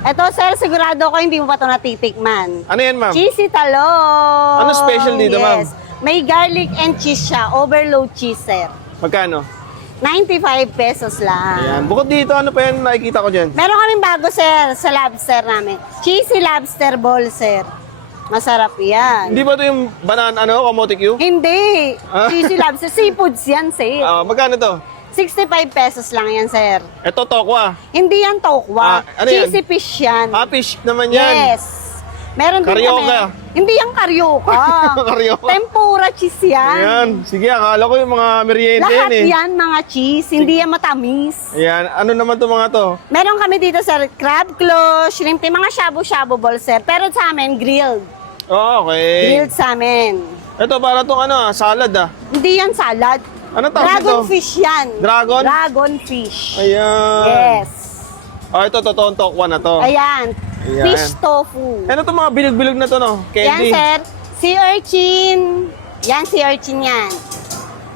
Ito, sir, sigurado ko hindi mo pa ito natitikman. Ano yan, ma'am? Cheesy talong. Ano special dito, ma'am? May garlic and cheese siya. Overload cheese, sir. Magkano? 95 pesos lang. Ayan. Bukod dito, ano pa yan nakikita ko dyan? Meron kaming bago, sir, sa lobster namin. Cheesy lobster ball, sir. Masarap yan. Hindi ba ito yung banana, kamote Q? Hindi. Cheesy lobster. Seafoods yan, sir. Magkano to? 65 pesos lang yan, sir. Ito, tokwa. Hindi yan tokwa. Ano yan? Cheesy fish yan. Fish naman yan. Yes. Meron din Karyoka. kami. Hindi yan karyoka. Karyoka. Tempura cheese yan. Ayan. Sige, akala ko yung mga merienda Lahat yan eh. yan mga cheese. Hindi yan matamis. Ayan. Ano naman to mga to? Meron kami dito, sir, crab claw, shrimp, mga shabu-shabu ball, sir. Pero sa amin, grilled. Oh, okay. Grilled sa amin. Ito, para itong salad ah. Hindi yan salad. Anong tawag Dragon ito? fish yan. Dragon? Dragon fish. Ayan. Yes. Ito, totoong tokwa na to. Ayan. Ayan. Fish tofu. Ano to mga bilog-bilog na to, no? Yan, Candy. sir. Sea urchin. Yan, sea urchin yan.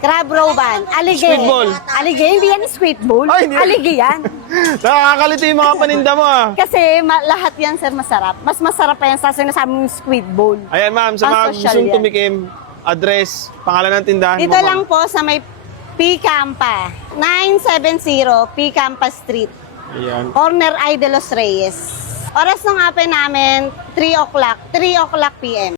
Crab roban. Alige. Squid ball. Alige. Hindi yan squid ball. Ay, hindi. Alige yan. Nakakalito yung mga paninda mo ah. Kasi lahat yan, sir, masarap. Mas masarap pa yan sa sinasabing squid ball. Ayan ma'am, sa mga Pang-social gustong yan. tumikim, address, pangalan ng tindahan Dito mo, ma'am. lang po sa may P. Campa. 970 P. Campa Street. Ayan. Corner I. de los Reyes. Oras ng open namin, 3 o'clock PM.